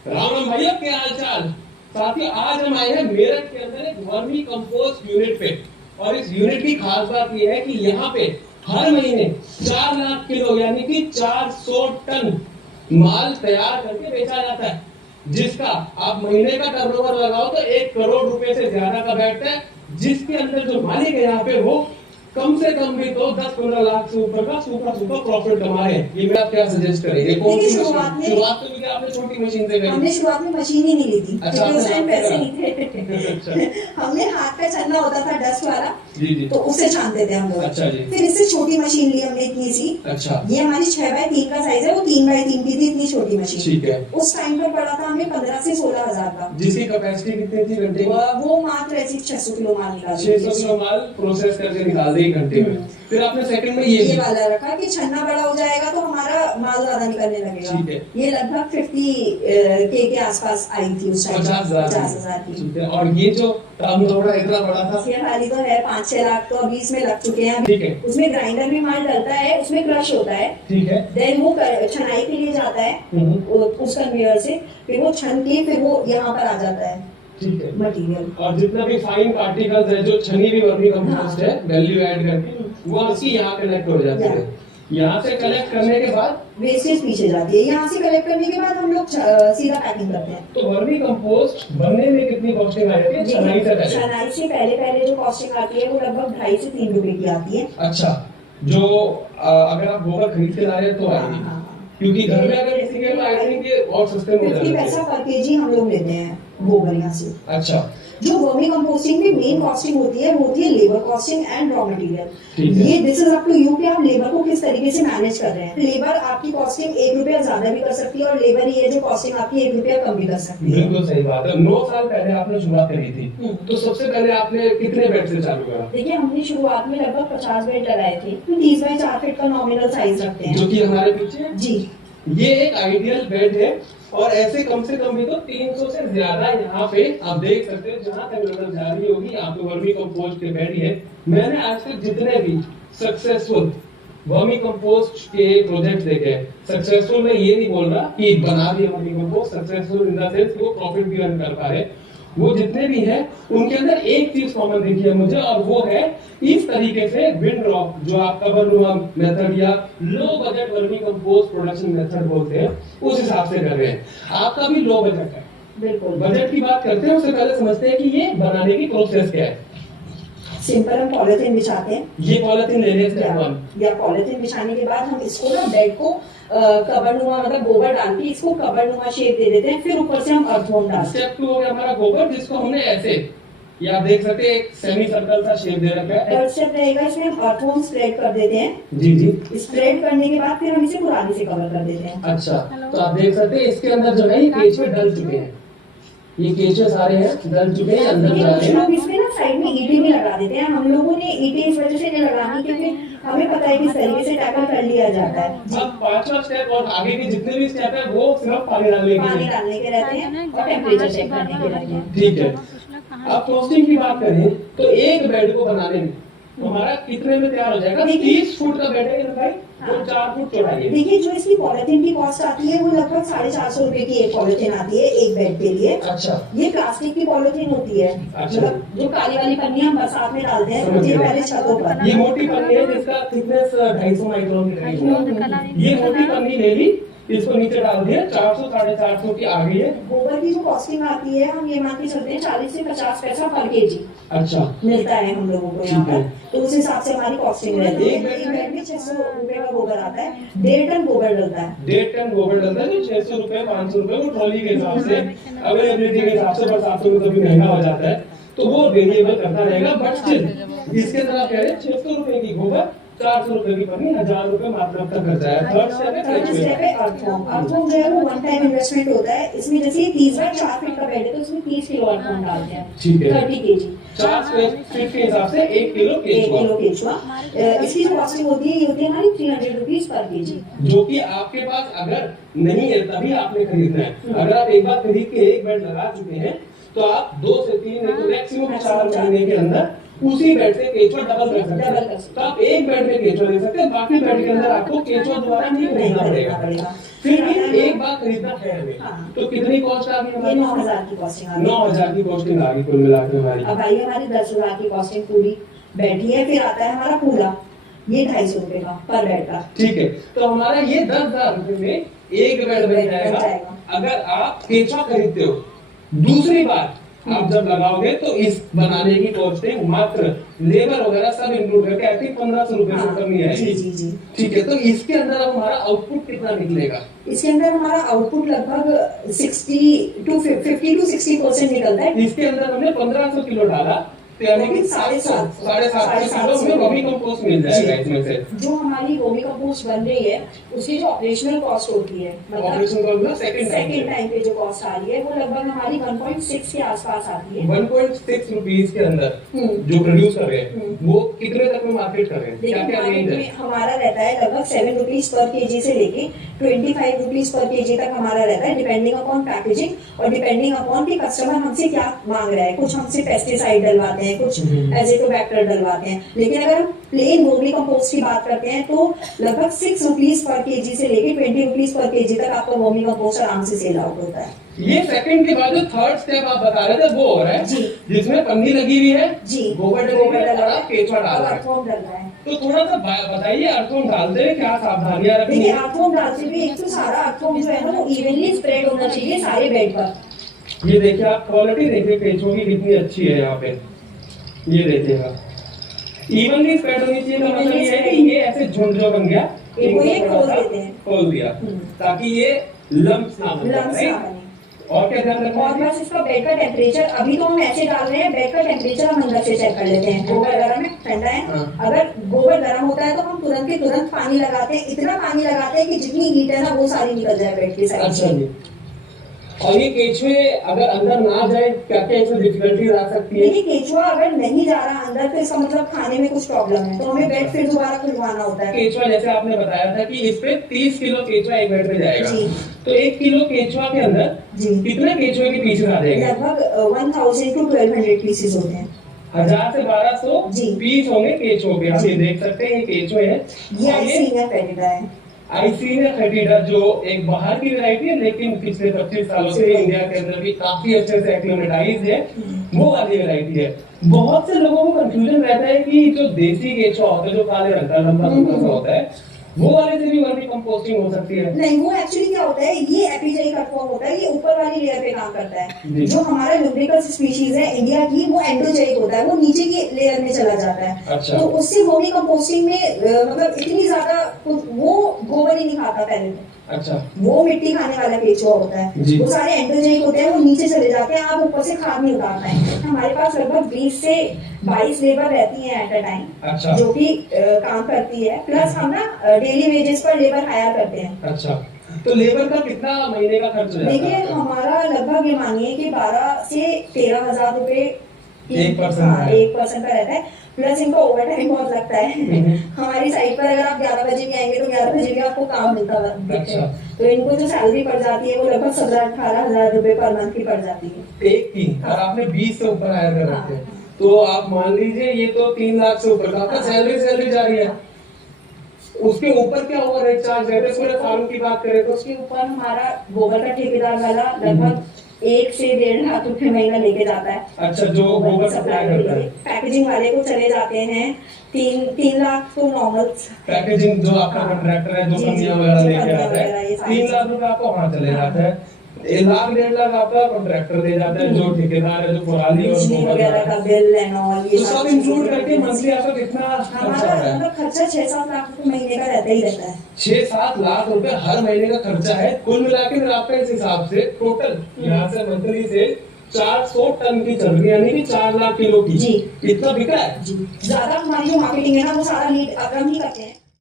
राम राम भैया, क्या हाल चाल। साथियों, आज हम आए हैं मेरठ के अंदर एक वर्मी कंपोस्ट यूनिट पे। और इस यूनिट की खास बात यह है कि यहाँ पे हर महीने 4 लाख किलो यानी कि 400 टन माल तैयार करके बेचा जाता है, जिसका आप महीने का टर्नओवर लगाओ तो 1 करोड़ रुपए से ज्यादा का बैठता है। जिसके अंदर जो मालिक है यहाँ पे, वो कम से कम भी तो 10-15 लाख से ऊपर का सुपर प्रॉफिट कमा रहे हैं। ये मैं आप क्या सजेस्ट करेंगे? शुरुआत में क्या आपने छोटी मशीन से करी? हमने शुरुआत में मशीन ही नहीं ली थी। अच्छा, उस टाइम पैसे नहीं थे। हमने हाथ पे छानना होता था, डस्ट वाला। जी। तो उससे छानते थे हम लोग। अच्छा जी। फिर इससे छोटी मशीन ली हमने, इतनी सी। अच्छा। ये हमारी 6x3 का साइज है, वो 3x3 की थी, इतनी छोटी मशीन। ठीक है। उस टाइम पर पड़ा था हमें 15 से 16 हजार का। जिसकी कैपेसिटी कितनी थी घंटे की? वो मात्र ऐसी 600 किलो माल निकाल 600 किलो माल प्रोसेस करके निकाल दे घंटे में। फिर आपने सेकंड में ये वाला रखा कि छन्ना बड़ा हो जाएगा तो हमारा माल ज्यादा निकलने लगेगा। ठीक है। ये लगभग 50 के आसपास आई थी उस टाइम, 50,000 की। ठीक है। और ये जो टर्नओवर इतना बड़ा था, ये खाली तो है 5-6 लाख, तो अभी इसमें लग चुके हैं। ठीक है। उसमें ग्राइंडर में माल डलता है, उसमें क्रश होता है। ठीक है। देन वो छनाई के लिए जाता है उस कन्वेयर से, फिर वो छन के फिर वो यहाँ पर आ जाता है। ठीक है। मटीरियल और जितना भी फाइन पार्टिकल्स है जो छनी हुई वर्मी कंपोस्ट है, वैल्यू ऐड करके वो उसकी यहाँ कलेक्ट हो जाती है। यहाँ से कलेक्ट करने के बाद वेस्टेज पीछे जाती है। यहाँ से कलेक्ट करने के बाद हम लोग सीधा पैकिंग करते हैं। तो वर्मी कंपोस्ट बनने में कितनी कॉस्टिंग आ जाती है? छनाई से पहले जो कॉस्टिंग आती है वो लगभग 2.5 से 3 रुपए की आती है। अच्छा। जो अगर आप गोबर खरीद के ला रहे हैं तो आएगी, क्योंकि घर में अगर किसी के आई थिंक ये और सस्ते में 50 पैसा पर केजी हम लोग लेते हैं गोबर यहाँ से। अच्छा। जो वर्मी कंपोस्टिंग में मेन कॉस्टिंग होती है वो होती है labour costing and raw material. ये this is up to you कि आप लेबर को किस तरीके से मैनेज कर रहे हैं। लेबर आपकी कॉस्टिंग 1 रुपया ज्यादा भी कर सकती है, और लेबर ही है जो कॉस्टिंग आपकी 1 रुपया कम भी कर सकती है। बिल्कुल सही बात है। 9 साल पहले आपने शुरुआत करी थी, तो सबसे पहले आपने कितने बेड से चालू करा? देखिए, हमने शुरुआत में लगभग 50 बेड लगाए थे। 30x4 फीट का नॉमिनल साइज रखते हैं, जो कि हमारे पीछे जी। ये एक आइडियल बेड है, और ऐसे कम से कम भी तो 300 से ज्यादा यहाँ पे आप देख सकते हो। जहाँ तक नजर जा रही होगी आपको वर्मी कंपोस्ट के बेड ही है। मैंने आज तक जितने भी सक्सेसफुल वर्मी कंपोस्ट के प्रोजेक्ट देखे, सक्सेसफुल मैं ये नहीं बोल रहा कि बना दिया vermi compost, successful in the sense वो प्रॉफिट भी अर्न कर पा रहे, वो जितने भी हैं उनके अंदर एक चीज कॉमन दिखी है मुझे, और वो है इस तरीके से विंड ड्रॉप, जो आप कबरनुमा मेथड या low budget vermi compost production method बोलते हैं, उस हिसाब से कर रहे हैं। आपका भी लो बजट है। बिल्कुल। बजट की बात करते हैं उससे पहले समझते हैं कि ये बनाने की प्रोसेस क्या है। सिंपल, हम पॉलिथीन बिछाते हैं। ये पॉलिथीन लेने से या पॉलिथीन बिछाने के बाद हम इसको ना बेड को कबरनुमा, मतलब गोबर डाल के इसको कबरनुमा शेप दे देते हैं। फिर ऊपर से हम अर्थवॉर्म डालते हैं। स्टेप 2 हो गया हमारा गोबर, जिसको हमने ऐसे, ये आप देख सकते हैं एक सेमी सर्कल सा शेप दे रखा है। थर्ड स्टेप रहेगा, इसमें हम अर्थवॉर्म स्प्रेड कर देते हैं। जी। स्प्रेड करने के बाद फिर हम इसे कुराली से कवर कर देते हैं। अच्छा, तो आप देख सकते हैं इसके अंदर जो है ये केचुए डल चुके हैं। ये केचुए सारे हैं डल चुके हैं, अंदर जा रहे हैं। इसमें ना साइड में ईंटें भी लगा देते हैं। हम लोगों ने ईंटें इस वजह से नहीं लगानी क्योंकि हमें पता है कि इस तरीके से टैकल कर लिया जाता है। अब 5वां स्टेप और आगे के जितने भी स्टेप है वो सिर्फ पानी डालने के रहते हैं और टेम्परेचर चेक करने के रहते हैं। ठीक है। अब कॉस्टिंग की बात करें तो एक बेड को बनाने में हमारा कितने में तैयार हो जाएगा? 30 फुट का बेड है भाई, वो 4 फुट चौड़ाई है। देखिए, जो इसकी पॉलिथीन की कॉस्ट आती है वो लगभग 450 रुपए की एक पॉलिथीन आती है एक बेड के लिए। अच्छा। ये प्लास्टिक की पॉलिथीन होती है। मतलब जो काली वाली पन्नी हम बरसात में डालते हैं पहले छतों पर। ये मोटी पन्नी है जिसका थिकनेस 250 माइक्रोन के करीब। ये मोटी पन्नी ले ली, इसको नीचे डाल दिया, 400-450 की आ गई है। गोबर की जो कॉस्टिंग आती है हम ये मान के चलते हैं 40 से 50 पैसा पर केजी। अच्छा। मिलता है हम लोगों को यहाँ पर, तो उस हिसाब से हमारी कॉस्टिंग रहती है। एक बेड में 600 रुपए का गोबर आता है। 1.5 टन गोबर डलता है। 1.5 टन गोबर डलता है, 600 रुपए 500 रुपए वो ट्रॉली के हिसाब से, अवेलेबिलिटी के हिसाब से, बरसातों में कभी महंगा हो जाता है तो वो वेरिएबल करता रहेगा। बट स्टिल इसके अंदर आप कह रहे हैं 600 रुपए की गोबर, 400 रुपए की पन्नी, 1000 रुपए मात्र तक खर्चा है। थर्ड स्टेप है अर्थवॉर्म। अर्थवॉर्म जो है वो वन टाइम इन्वेस्टमेंट होता है। इसमें जैसे 30x4 फीट का बेड है तो इसमें 30 किलो अर्थवॉर्म डालते हैं। ठीक है। 30 केजी, 4 फीट के हिसाब से 1 किलो केचुआ। इसकी जो कॉस्टिंग होती है ये होती है हमारी 300 रुपीज पर केजी। जो कि आपके पास अगर नहीं है तभी आपने खरीदना है। अगर आप एक बार खरीद के एक बेड लगा चुके हैं तो आप 2 से 3 मैक्सिमम 4 महीने के अंदर उसी बेड से केचुआ डबल कर सकते डबल कर हैं। सकते तो आप एक बेड में केचुआ ले सकते हैं, बाकी बेड के अंदर आपको केचुआ दोबारा नहीं खरीदना पड़ेगा। फिर भी एक बार खरीदना है हमें, हाँ। तो कितनी कॉस्ट आ गई ये हमारी? 9,000 की कॉस्टिंग आ गई। 9,000 की कॉस्टिंग आ गई कुल मिला के हमारी। अब भाई हमारी 10,000 की कॉस्टिंग पूरी बैठी है। फिर आता है हमारा पूरा, ये 250 रुपए का पर बेड का। ठीक है, तो हमारा ये 10,000 रुपए में एक बेड बन जाएगा। अगर आप केचुआ खरीदते हो, दूसरी बार आप जब लगाओगे तो इस बनाने की कॉस्टिंग मात्र लेबर वगैरह सब इंक्लूड करके आई थिंक 1,500 रुपए से ऊपर नहीं आएगी। जी जी जी। ठीक है, तो इसके अंदर अब हमारा आउटपुट कितना निकलेगा? इसके अंदर हमारा आउटपुट लगभग 50 to 60% निकलता है। इसके अंदर हमने 1,500 किलो डाला, तो यानी कि 750 किलो हमें वर्मी कंपोस्ट मिल जाएगा इसमें से। जो हमारी वर्मी कंपोस्ट बन रही है उसकी जो ऑपरेशनल कॉस्ट होती है, ऑपरेशन का सेकंड टाइम पे जो कॉस्ट आ रही है वो लगभग हमारी 1.6 के आसपास आती है। 1.6 रुपीज के अंदर जो प्रोड्यूस कर रहे हैं वो कितने तक में मार्केट कर रहे हैं? क्या क्या रेंज है? हमारा रहता है लगभग 7 रुपीज पर केजी से लेके 25 रुपीज पर केजी तक हमारा रहता है, डिपेंडिंग अपॉन पैकेजिंग और डिपेंडिंग अपॉन कि कस्टमर हमसे क्या मांग रहा है। कुछ हमसे पेस्टिसाइड डलवाते हैं, कुछ एजेटोबैक्टर डलवाते हैं, लेकिन अगर हम प्लेन वर्मी कंपोस्ट की बात करते हैं तो लगभग 6 रुपीज पर केजी से लेके 20 रुपीज पर केजी तक आपका वर्मी कंपोस्ट आराम से सेल आउट होता है। ये सेकंड के बाद जो थर्ड स्टेप आप बता रहे थे वो हो रहा है जी, जिसमें पन्नी लगी हुई है जी, गोबर डाला है, केचुआ डाल रहा है। अर्थवॉर्म डल रहा है। तो थोड़ा सा बताइए अर्थवॉर्म डालते हैं क्या सावधानियां रखनी देखिए, है? अर्थवॉर्म डालते हुए एक तो सारा अर्थवॉर्म जो है ना वो इवनली स्प्रेड होना चाहिए सारे बेड पर। ये देखिए, आप क्वालिटी देखिए केचुआ की कितनी अच्छी है यहाँ पे, ये देखिएगा इवनली स्प्रेड होनी चाहिए। का मतलब ये है कि ये ऐसे झुंड जो बन गया इनको ये खोल देते हैं, खोल दिया ताकि ये लम्स ना बने। लम्स ना बने। और क्या ध्यान रखना और बस इसका बेड का टेम्परेचर, अभी तो हम ऐसे डाल रहे हैं, बेड का टेम्परेचर हम अंदर से चेक कर लेते हैं। गोबर गर्म है, ठंडा है। अगर गोबर गर्म होता है तो हम तुरंत के तुरंत पानी लगाते हैं, इतना पानी लगाते हैं कि जितनी हीट है ना वो सारी निकल जाए बेड की साइड अच्छा से। जी। और ये केचुए अगर अंदर ना जाए क्या क्या इसमें डिफिकल्टीज आ सकती है? देखिए, केचुआ अगर नहीं जा रहा अंदर तो इसका मतलब खाने में कुछ प्रॉब्लम है, तो हमें बेड फिर दोबारा खुलवाना होता है। केचुआ जैसे आपने बताया था कि इस पे 30 किलो केचुआ एक बेड पे जाएगा, जी। तो 1 किलो केचुआ के अंदर जी। कितने केचुए के पीसेस आ जाएंगे? लगभग 1000 to 1200 पीसेस होते हैं। 1000 से 1200 जी। पीस होंगे केचुओं के। आप ये देख सकते हैं ये केचुए हैं। ये आइसीनिया पेनिडा है। आइसीनिया फेटिडा जो एक बाहर की वैरायटी है लेकिन पिछले 25 सालों से इंडिया के अंदर भी काफी अच्छे से एक्लिमेटाइज है, वो वाली वैरायटी है। बहुत से लोगों को कंफ्यूजन रहता है कि जो देसी केचुआ होता है जो काले रंग का लंबा सा होता है वो वाले से भी वर्मी कंपोस्टिंग हो सकती है? नहीं, वो एक्चुअली क्या होता है, ये एपिजेनिक अर्थवॉर्म होता है, ये ऊपर वाली लेयर पे काम करता है। जी। जो हमारा लुब्रिकस स्पीशीज है इंडिया की वो एंडोजेनिक होता है, वो नीचे की लेयर में चला जाता है। अच्छा। तो उससे वर्मी कंपोस्टिंग में मतलब इतनी ज्यादा वो गोबर ही नहीं खाता पहले तो। अच्छा। वो मिट्टी खाने वाला केचुआ होता है, जी। वो सारे एंडोजेनिक होते हैं, वो नीचे चले जाते हैं, आप ऊपर से खाद नहीं उतार पाएंगे। हमारे पास लगभग 20 से 22 लेबर रहती हैं एट अ टाइम। अच्छा। जो कि काम करती है, प्लस हम ना डेली वेजेस पर लेबर हायर करते हैं। अच्छा, तो लेबर का कितना महीने का खर्च हो जाता है? देखिए, हमारा लगभग ये मानिए कि 12 से 13,000 रुपए एक पर्सन का रहता है, प्लस इनको ओवर टाइम बहुत लगता है। हमारी साइट पर अगर आप 11 बजे भी आएंगे तो 11 बजे भी आपको काम मिलता है। अच्छा। तो इनको जो सैलरी पड़ जाती है वो लगभग 17-18 रुपए पर मंथ की पड़ जाती है एक की। और आपने 20 से ऊपर हायर कर रखे हैं, तो आप मान लीजिए ये तो 3 लाख से ऊपर का आपका सैलरी जा रही है। उसके ऊपर क्या ओवर हेड चार्ज रहता है? पूरे फार्म की बात करें तो उसके ऊपर हमारा गोबर का ठेकेदार वाला लगभग 1 से 1.5 लाख रुपए महीना लेके जाता है। अच्छा, जो गोबर सप्लाई करता है। पैकेजिंग वाले को चले जाते हैं 3 लाख तो नॉर्मल। पैकेजिंग जो आपका कॉन्ट्रैक्टर है जो पन्नियां वगैरह लेके आता है 3 लाख रुपए आपको वहां चले जाता है। 1 लाख 1.5 लाख आपका कॉन्ट्रैक्टर दे जाता है, जो ठेकेदार है जो कुराली और बिजली वगैरह का बिल एंड ऑल, तो सब इंक्लूड करके मंथली आपका कितना खर्चा हमारा है? मतलब खर्चा 6-7 लाख रुपए महीने का रहता ही रहता है। 6-7 लाख रुपए हर महीने का खर्चा है कुल मिला के। फिर आपका इस हिसाब से टोटल यहाँ से मंथली से 400 टन की चल रही है, यानी कि 4 लाख किलो की। जी। इतना बिका है। ज्यादा हमारी जो मार्केटिंग है ना वो सारा लीड अक्रम ही करते हैं।